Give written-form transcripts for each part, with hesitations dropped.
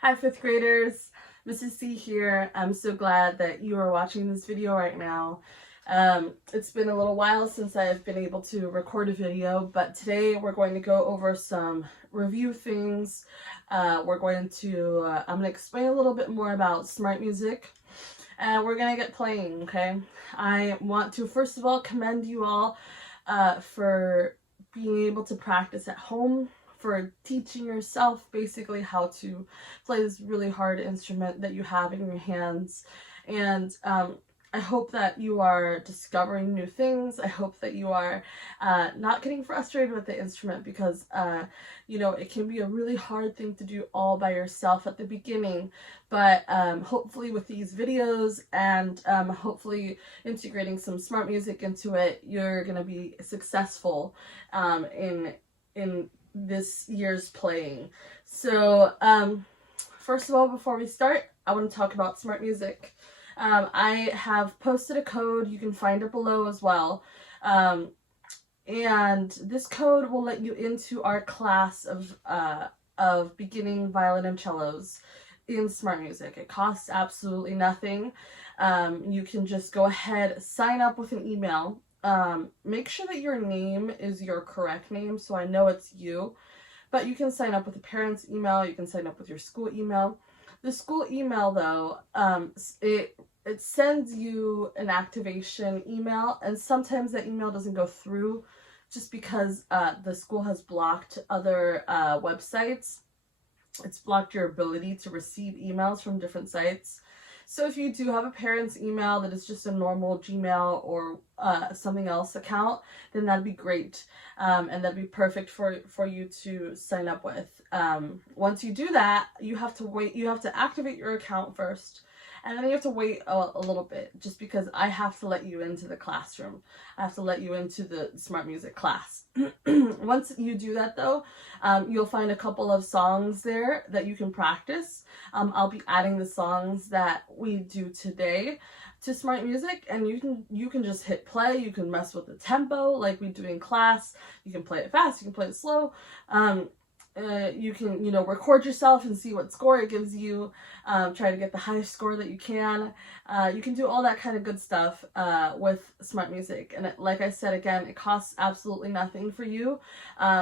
Hi fifth graders, Mrs. C here. I'm so glad that you are watching this video right now. It's been a little while since I've been able to record a video, but today we're going to go over some review things. I'm going to explain a little bit more about smart music, and we're going to get playing, okay? I want to first of all commend you all for being able to practice at home, for teaching yourself basically how to play this really hard instrument that you have in your hands. And I hope that you are discovering new things. I hope that you are not getting frustrated with the instrument because, it can be a really hard thing to do all by yourself at the beginning. But hopefully with these videos and hopefully integrating some smart music into it, you're going to be successful in this year's playing. So first of all, before we start, I want to talk about smart music. I have posted a code. You can find it below as well. And this code will let you into our class of beginning violin and cellos in smart music. It costs absolutely nothing. You can just go ahead, sign up with an email. Make sure that your name is your correct name so I know it's you. But you can sign up with a parent's email. You can sign up with your school email. The school email, though, it sends you an activation email, and sometimes that email doesn't go through just because the school has blocked other websites. It's blocked your ability to receive emails from different sites. So if you do have a parent's email that is just a normal Gmail or something else account, then that'd be great. And that'd be perfect for you to sign up with. Once you do that, you have to wait. You have to activate your account first. And then you have to wait a little bit just because I have to let you into the classroom. I have to let you into the smart music class. Once you do that though, you'll find a couple of songs there that you can practice. I'll be adding the songs that we do today to smart music, and you can just hit play. You can mess with the tempo like we do in class. You can play it fast, you can play it slow. You can, record yourself and see what score it gives you. Try to get the highest score that you can. You can do all that kind of good stuff with smart music. And like I said, again, it costs absolutely nothing for you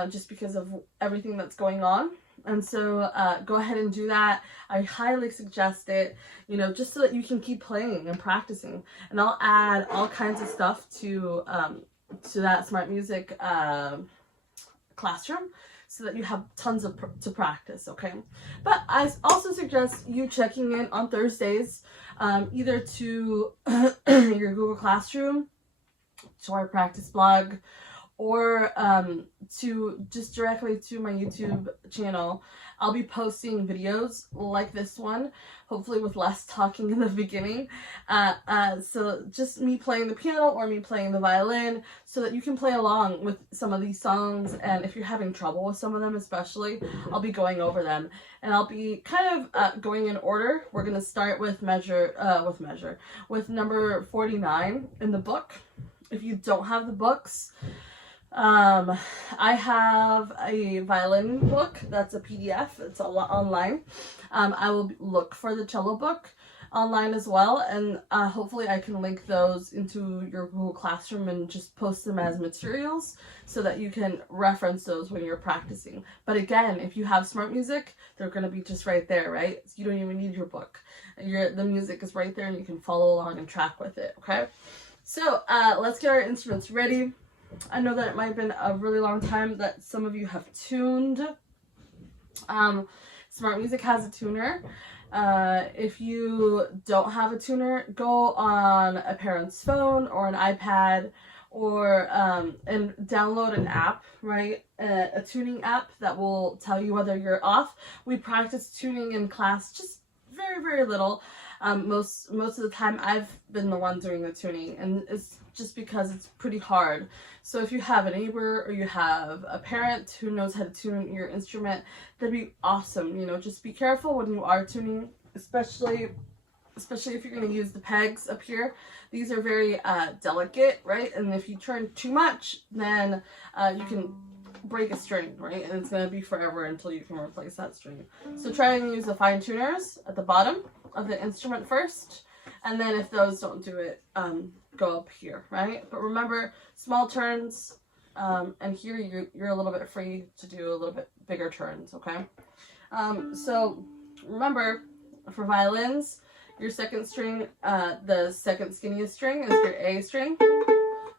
just because of everything that's going on. And so go ahead and do that. I highly suggest it, just so that you can keep playing and practicing. And I'll add all kinds of stuff to that smart music classroom, so that you have tons to practice, okay? But I also suggest you checking in on Thursdays, either to your Google Classroom, to our practice blog, or to just directly to my YouTube channel. I'll be posting videos like this one, hopefully with less talking in the beginning. So just me playing the piano or me playing the violin so that you can play along with some of these songs. And if you're having trouble with some of them especially, I'll be going over them. And I'll be kind of going in order. We're going to start with number 49 in the book. If you don't have the books, I have a violin book that's a PDF. It's online. I will look for the cello book online as well, and hopefully I can link those into your Google Classroom and just post them as materials so that you can reference those when you're practicing. But again, if you have smart music, they're going to be just right there, right? So you don't even need your book. The music is right there and you can follow along and track with it, okay? So let's get our instruments ready. I know that it might have been a really long time that some of you have tuned. Smart Music has a tuner. If you don't have a tuner, go on a parent's phone or an iPad, or and download an app, right? A tuning app that will tell you whether you're off. We practice tuning in class just very, very little. Most of the time I've been the one doing the tuning, and it's just because it's pretty hard. So if you have a neighbor or you have a parent who knows how to tune your instrument, that'd be awesome. Just be careful when you are tuning, especially if you're going to use the pegs up here. These are very delicate, right? And if you turn too much, then you can break a string, right? And it's going to be forever until you can replace that string. So try and use the fine tuners at the bottom of the instrument first. And then if those don't do it, go up here, right? But remember, small turns, and here you're a little bit free to do a little bit bigger turns, okay? So remember, for violins, your second string, the second skinniest string is your A string.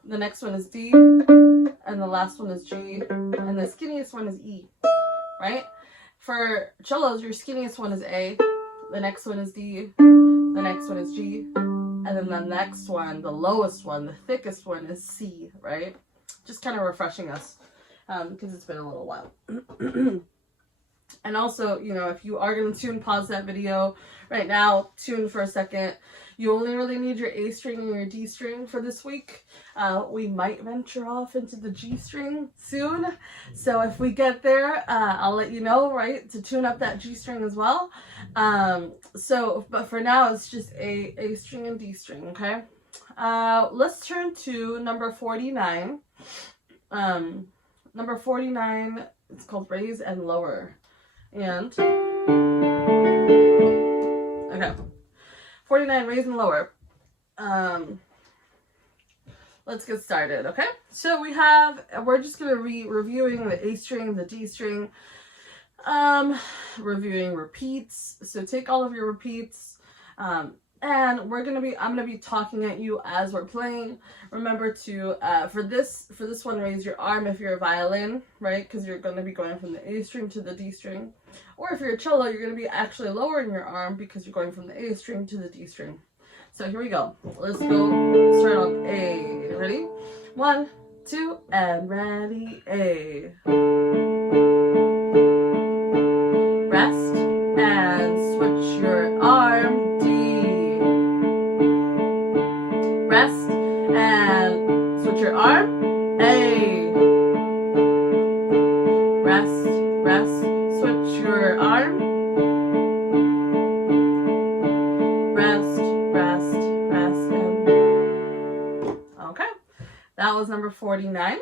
The next one is D, and the last one is G, and the skinniest one is E, right? For cellos, your skinniest one is A, the next one is D, the next one is G, and then the next one, the lowest one, the thickest one is C, right? Just kind of refreshing us, because it's been a little while. And also, you know, if you are going to tune, pause that video right now, tune for a second. You only really need your A string and your D string for this week. We might venture off into the G string soon. So if we get there, I'll let you know, right, to tune up that G string as well. But for now, it's just A string and D string, okay? Let's turn to number 49. Number 49, it's called Raise and Lower. And, okay, 49, raise and lower. Let's get started, okay? So we're just going to be reviewing the A string, the D string, reviewing repeats. So take all of your repeats, and I'm going to be talking at you as we're playing. Remember to, for this one, raise your arm if you're a violin, right? Because you're going to be going from the A string to the D string. Or if you're a cello, you're going to be actually lowering your arm because you're going from the A string to the D string. So here we go. Let's go start on A. Ready? 1, 2, and ready. A. Rest and switch your arm. D. Rest and switch your arm. A. Rest, rest, switch your arm. Rest, rest, rest, and... Okay, that was number 49.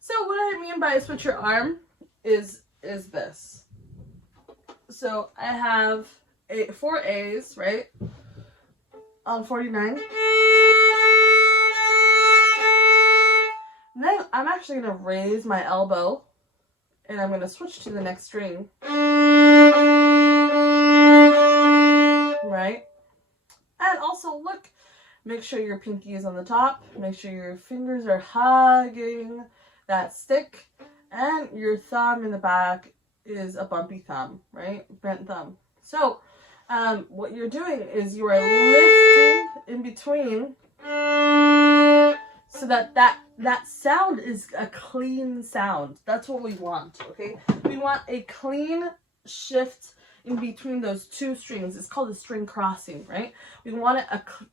So what I mean by switch your arm is this. So I have 4 A's, right, on 49. And then I'm actually going to raise my elbow, and I'm going to switch to the next string. Right? And also look, make sure your pinky is on the top, make sure your fingers are hugging that stick, and your thumb in the back is a bumpy thumb, right? Bent thumb. So what you're doing is you are lifting in between so that sound is a clean sound. That's what we want, okay? We want a clean shift in between those two strings. It's called a string crossing, right? We want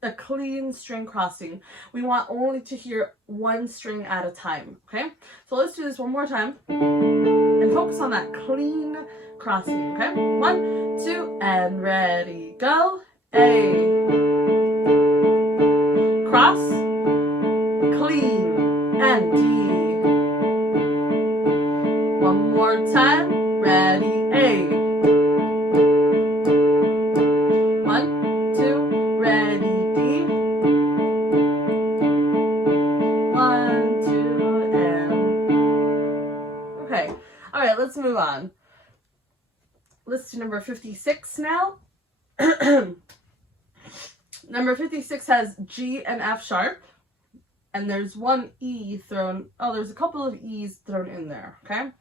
a clean string crossing. We want only to hear one string at a time, okay? So let's do this one more time and focus on that clean crossing, okay? 1, 2, and ready, go. A. Cross, clean, and D. One more time, ready, A. 1, 2, ready, D. 1, 2, and... Okay, all right, let's move on. Let's do number 56 now. Number 56 has G and F sharp, and there's one E thrown, there's a couple of E's thrown in there, okay?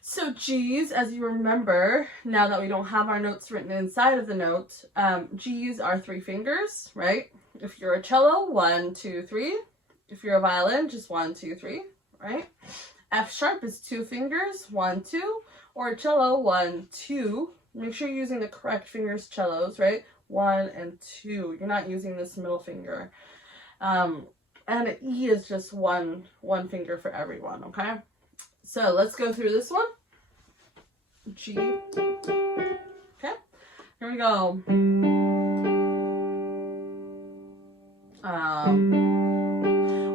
So G's, as you remember, now that we don't have our notes written inside of the note, G's are 3 fingers, right? If you're a cello, 1, 2, 3. If you're a violin, just 1, 2, 3, right? F sharp is 2 fingers, 1, 2, or a cello, 1, 2. Make sure you're using the correct fingers, cellos, right? 1 and 2. You're not using this middle finger. And E is just one finger for everyone, okay? So let's go through this one. G. Okay, here we go.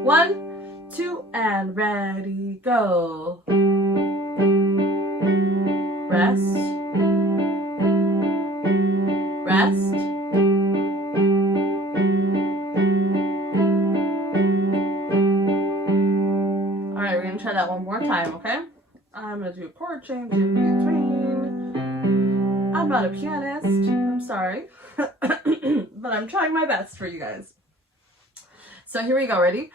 1, 2, and ready, go. Rest, rest. All right, we're gonna try that one more time, okay? I'm gonna do a chord change in between. I'm not a pianist, I'm sorry, but I'm trying my best for you guys. So here we go, ready?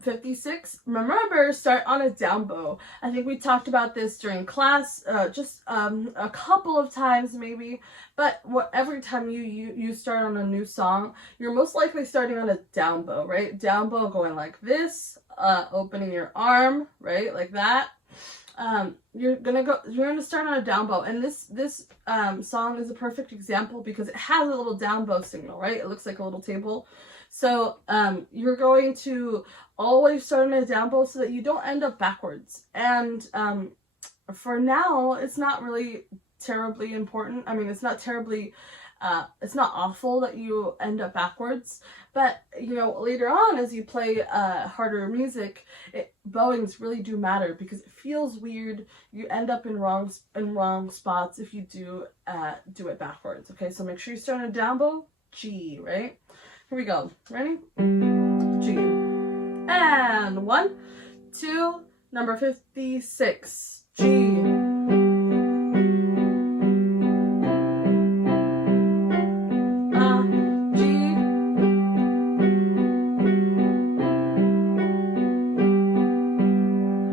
56, remember, start on a down bow. I think we talked about this during class, just a couple of times maybe, but every time you start on a new song, you're most likely starting on a down bow, right? Down bow going like this, opening your arm, right, like that. You're gonna start on a down bow, and this song is a perfect example because it has a little down bow signal, right? It looks like a little table. So you're going to always start on a down bow so that you don't end up backwards. And for now, it's not really terribly important. I mean, it's not terribly, it's not awful that you end up backwards. But, you know, later on as you play harder music, bowings really do matter because it feels weird. You end up in wrong spots if you do it backwards. Okay, so make sure you start on a down bow, G, right? Here we go. Ready? G. And 1, 2, number 56. G. G.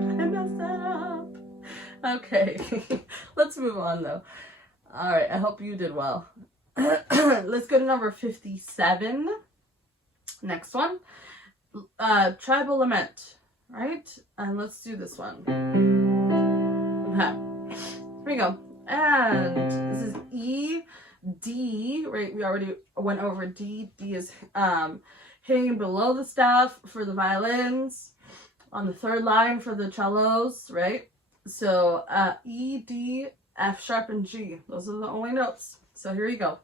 I messed that up. Okay. Let's move on though. Alright, I hope you did well. Let's go to number 57. Next one. Tribal Lament. Right? And let's do this one. Okay. Here we go. And this is E, D, right? We already went over D. D is hitting below the staff for the violins, on the third line for the cellos, right? So E, D, F sharp, and G. Those are the only notes. So here you go.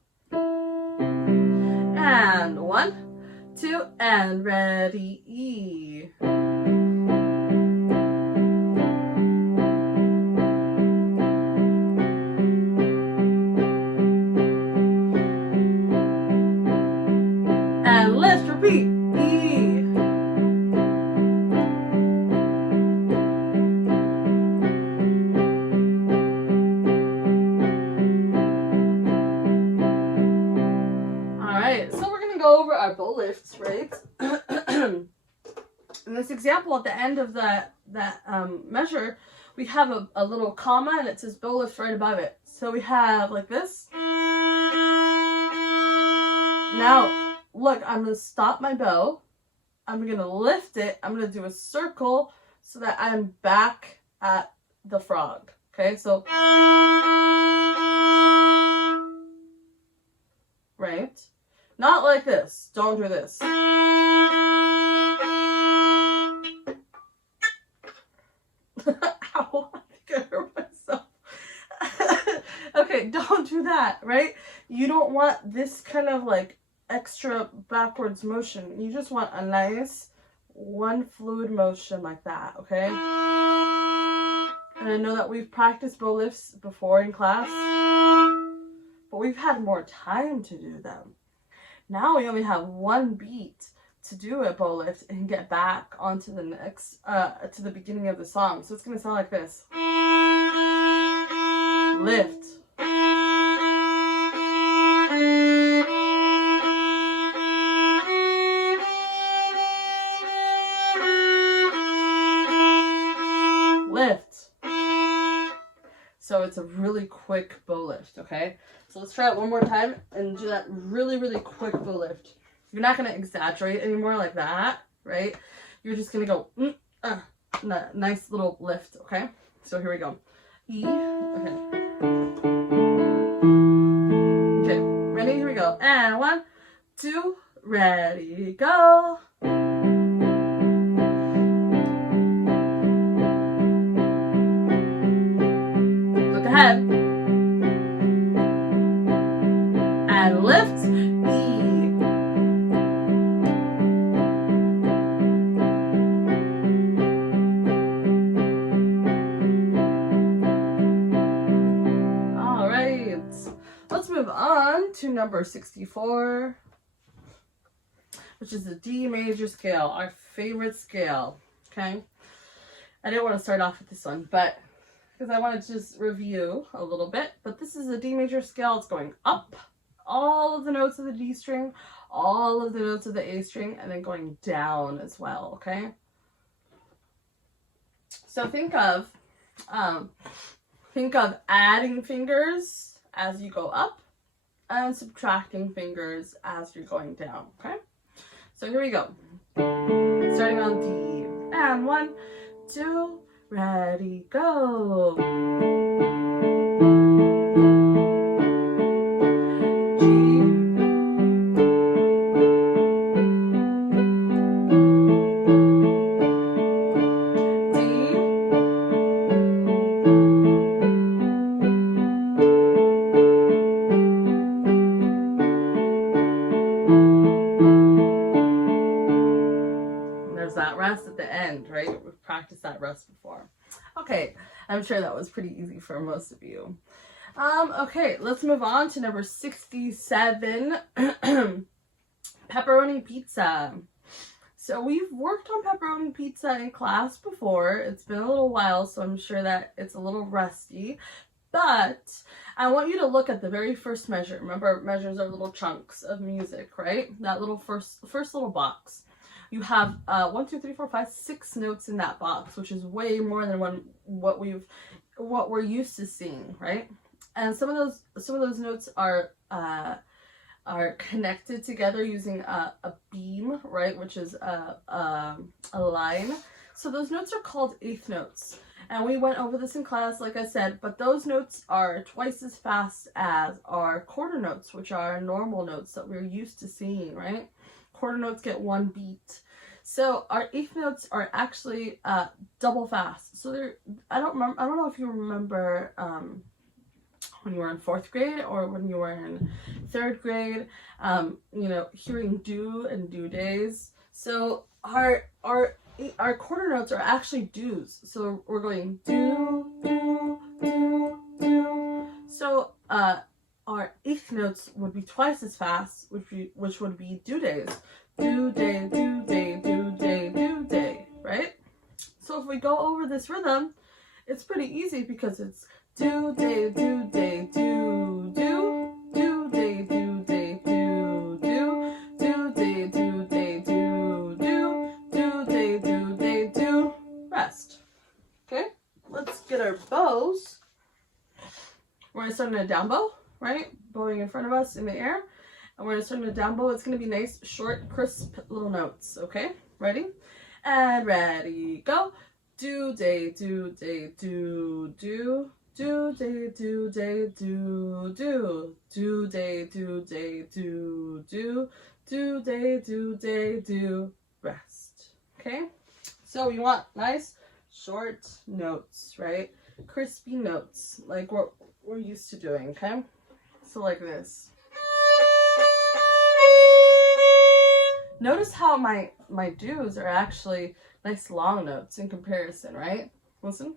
And 1, 2, and ready, E. And let's repeat, E. Over our bow lifts, right? In this example, at the end of that measure, we have a little comma and it says bow lift right above it. So we have like this. Now, look, I'm going to stop my bow. I'm going to lift it. I'm going to do a circle so that I'm back at the frog. Okay, so right? Not like this. Don't do this. Ow, I think I hurt myself. Okay, don't do that, right? You don't want this kind of like extra backwards motion. You just want a nice one fluid motion like that, okay? And I know that we've practiced bow lifts before in class, but we've had more time to do them. Now we only have one beat to do a bow lift and get back onto the next, to the beginning of the song. So it's going to sound like this. Lift. Lift. So it's a really quick bow lift, okay? So let's try it one more time and do that really, really quick bow lift. You're not going to exaggerate anymore like that, right? You're just going to go, nice little lift, okay? So here we go. E, okay. Okay, ready? Here we go. And 1, 2, ready, go. Look ahead. And lift, E. on to number 64, which is the D major scale, our favorite scale, okay? I didn't want to start off with this one, but because I wanted to just review a little bit, but this is the D major scale. It's going up, all of the notes of the D string, all of the notes of the A string, and then going down as well, okay? So think of adding fingers as you go up and subtracting fingers as you're going down, okay? So here we go. Starting on D. And 1, 2, ready, go. That rest at the end, right? We've practiced that rest before. Okay, I'm sure that was pretty easy for most of you. Okay, let's move on to number 67, pepperoni pizza. So we've worked on pepperoni pizza in class before. It's been a little while, so I'm sure that it's a little rusty. But I want you to look at the very first measure. Remember, measures are little chunks of music, right? That little first little box. You have 1, 2, 3, 4, 5, 6 notes in that box, which is way more than what we're used to seeing, right? And some of those notes are connected together using a beam, right, which is a line. So those notes are called eighth notes. And we went over this in class, like I said, but those notes are twice as fast as our quarter notes, which are normal notes that we're used to seeing, right? Quarter notes get 1 beat. So our eighth notes are actually double fast. So they're, I don't know if you remember when you were in 4th grade or when you were in 3rd grade, you know, hearing do and do days. So our quarter notes are actually do's. So we're going do, do, do, do. So our eighth notes would be twice as fast, which would be do days. Do day, do day, do day, do day, right? So if we go over this rhythm, it's pretty easy because it's do day, do day, do, do, do day, do day, do, do, do day, do day, do, do, do day, do day, do, rest. Okay, let's get our bows. We're going to start in a down bow, right? Bowing in front of us in the air. And we're going to start in a down bow. It's going to be nice, short, crisp little notes. Okay, ready? And ready, go. Do, day, do, day, do, do. Do, day, do, day, do, do. Do, day, do, day, do, do. Do, day, do, day, do. Rest. Okay? So you want nice, short notes, right? Crispy notes, like what we're used to doing, okay? So like this. Notice how my do's are actually nice long notes in comparison, right? Listen.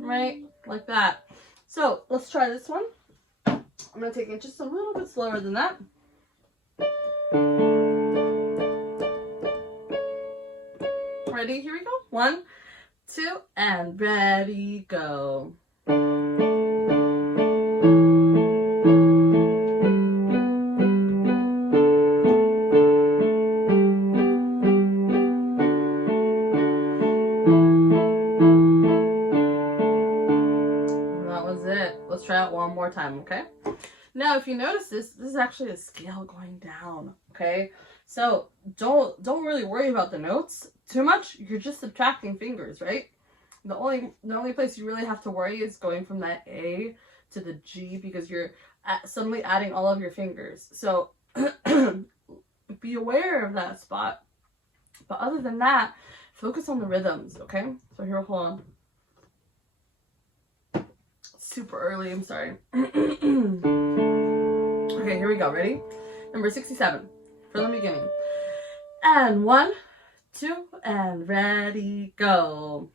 Right? Like that. So let's try this one. I'm going to take it just a little bit slower than that. Ready? Here we go. 1, 2, and ready, go. That was it. Let's try it one more time, okay? Now, if you notice this is actually a scale going down, okay? So don't really worry about the notes too much. You're just subtracting fingers, right? The only place you really have to worry is going from that A to the G because you're suddenly adding all of your fingers. So be aware of that spot. But other than that, focus on the rhythms, okay? So here, hold on. Super early, I'm sorry. Okay, here we go. Ready? Number 67. for the beginning. And 1, 2, and ready, go.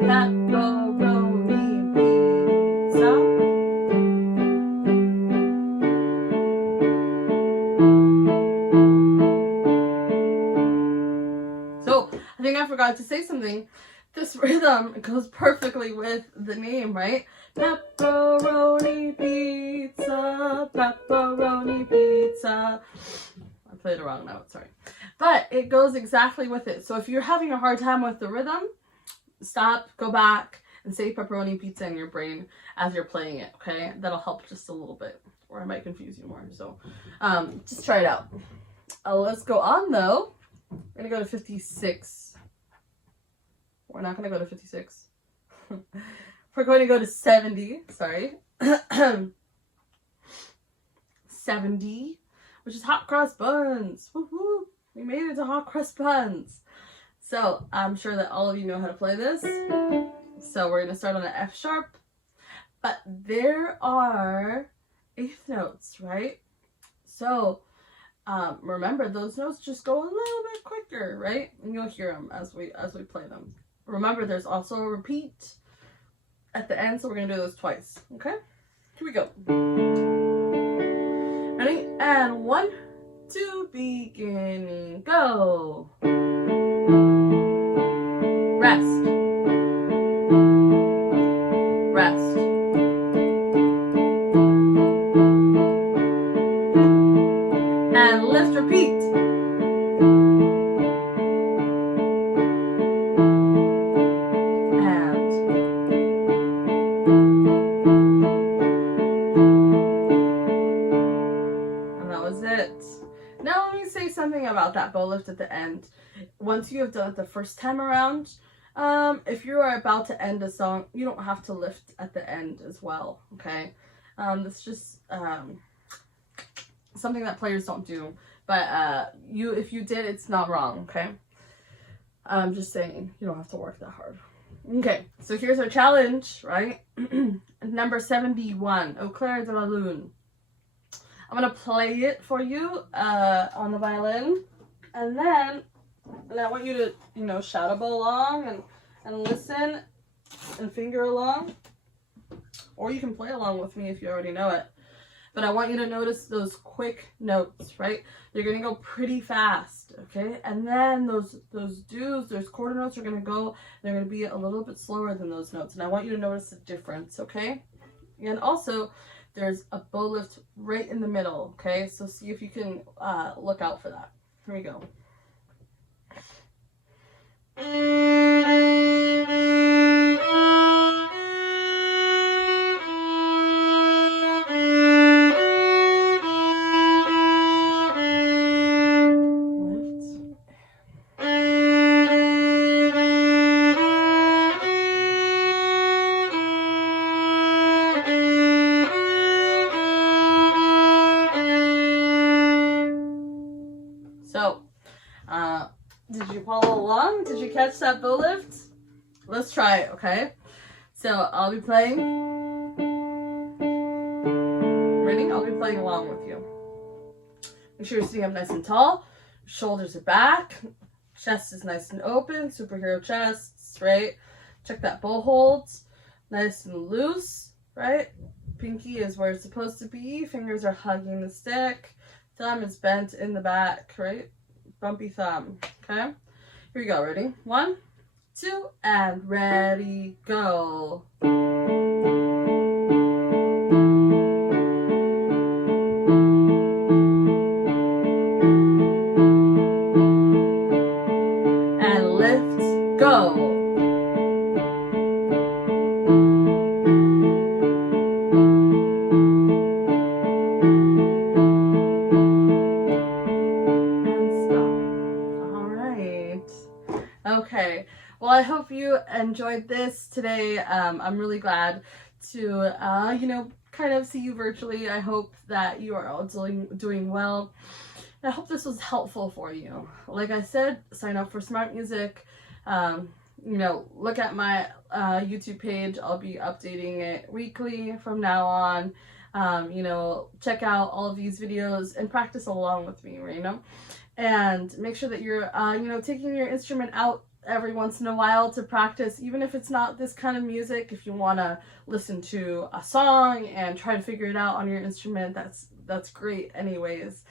Pepperoni pizza. So, I think I forgot to say something. This rhythm goes perfectly with the name, right? Pepperoni pizza, pepperoni pizza. I played a wrong note, sorry. But it goes exactly with it. So if you're having a hard time with the rhythm, stop, go back, and say pepperoni pizza in your brain as you're playing it, okay? That'll help just a little bit, or I might confuse you more. So just try it out. Let's go on, though. We're going to go to 56. We're not going to go to 56. We're going to go to 70. Sorry. 70, which is hot cross buns. Woohoo! We made it to hot cross buns. So I'm sure that all of you know how to play this. So we're going to start on an F sharp. But there are eighth notes, right? So remember, those notes just go a little bit quicker, right? And you'll hear them as we play them. Remember, there's also a repeat at the end, so we're going to do those twice, okay? Here we go. Ready? And 1, 2, beginning, go. Rest. Rest. And lift, repeat. Now let me say something about that bow lift at the end. Once you have done it the first time around, if you are about to end a song, you don't have to lift at the end as well, okay? That's just something that players don't do. But if you did, it's not wrong, okay? I'm just saying, you don't have to work that hard. Okay, so here's our challenge, right? Number 71, Au clair de la lune. I'm going to play it for you on the violin, and I want you to, shout along and listen and finger along, or you can play along with me if you already know it. But I want you to notice those quick notes, right? They're going to go pretty fast, okay? And then those quarter notes are going to go, they're going to be a little bit slower than those notes, and I want you to notice the difference, okay? And also, there's a bow lift right in the middle, okay? So see if you can look out for that. Here we go. So, did you follow along? Did you catch that bow lift? Let's try it, okay? So, I'll be playing. Ready? I'll be playing along with you. Make sure you're sitting up nice and tall. Shoulders are back. Chest is nice and open. Superhero chests, right? Check that bow hold. Nice and loose, right? Pinky is where it's supposed to be. Fingers are hugging the stick. Thumb is bent in the back, right? Bumpy thumb, okay? Here we go, ready? 1, 2, and ready, go. And lift, go. Okay, well, I hope you enjoyed this today. I'm really glad to, kind of see you virtually. I hope that you are all doing well. I hope this was helpful for you. Like I said, sign up for Smart Music. Look at my YouTube page. I'll be updating it weekly from now on. You know, check out all of these videos and practice along with me, you know, and make sure that you're, you know, taking your instrument out every once in a while to practice, even if it's not this kind of music. If you want to listen to a song and try to figure it out on your instrument, that's great anyways.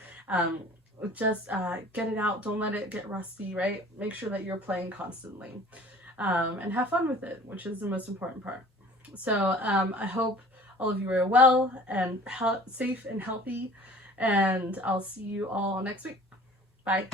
Just get it out, don't let it get rusty, right? Make sure that you're playing constantly, and have fun with it, which is the most important part. So I hope all of you are well and safe and healthy, and I'll see you all next week. Bye.